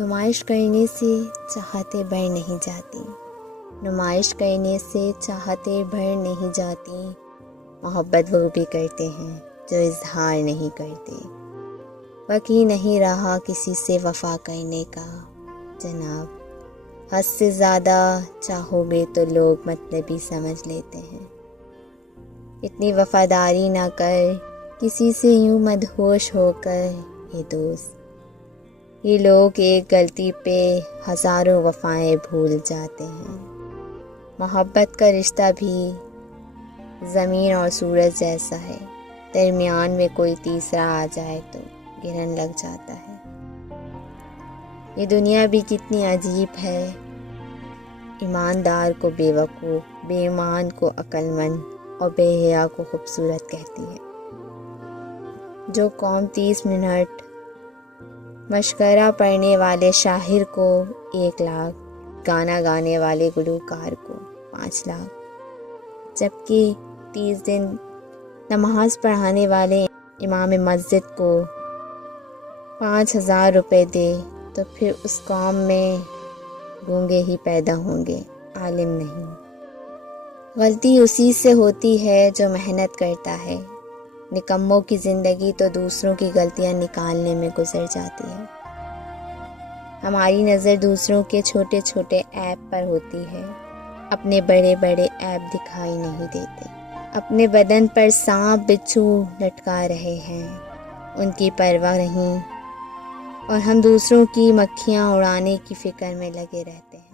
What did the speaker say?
نمائش کرنے سے چاہتے بڑھ نہیں جاتی، نمائش کرنے سے چاہتے بڑھ نہیں جاتی، محبت وہ بھی کرتے ہیں جو اظہار نہیں کرتے۔ وقت ہی نہیں رہا کسی سے وفا کرنے کا جناب، حد سے زیادہ چاہو گے تو لوگ مطلبی سمجھ لیتے ہیں۔ اتنی وفاداری نہ کر کسی سے یوں مدہوش ہو کر یہ دوست، یہ لوگ ایک غلطی پہ ہزاروں وفائیں بھول جاتے ہیں۔ محبت کا رشتہ بھی زمین اور سورج جیسا ہے، درمیان میں کوئی تیسرا آ جائے تو گرہن لگ جاتا ہے۔ یہ دنیا بھی کتنی عجیب ہے، ایماندار کو بے وقوف، بے ایمان کو عقل مند اور بے حیا کو خوبصورت کہتی ہے۔ جو قوم 30 منٹ مشورہ پڑھنے والے شاعر کو 1 لاکھ، گانا گانے والے گلوکار کو 5 لاکھ، جبکہ 30 دن نماز پڑھانے والے امام مسجد کو 5000 روپے دے تو پھر اس قوم میں گونگے ہی پیدا ہوں گے، عالم نہیں۔ غلطی اسی سے ہوتی ہے جو محنت کرتا ہے، نکموں کی زندگی تو دوسروں کی غلطیاں نکالنے میں گزر جاتی ہے۔ ہماری نظر دوسروں کے چھوٹے چھوٹے عیب پر ہوتی ہے، اپنے بڑے بڑے عیب دکھائی نہیں دیتے۔ اپنے بدن پر سانپ بچھو لٹکا رہے ہیں، ان کی پرواہ نہیں، اور ہم دوسروں کی مکھیاں اڑانے کی فکر میں لگے رہتے ہیں۔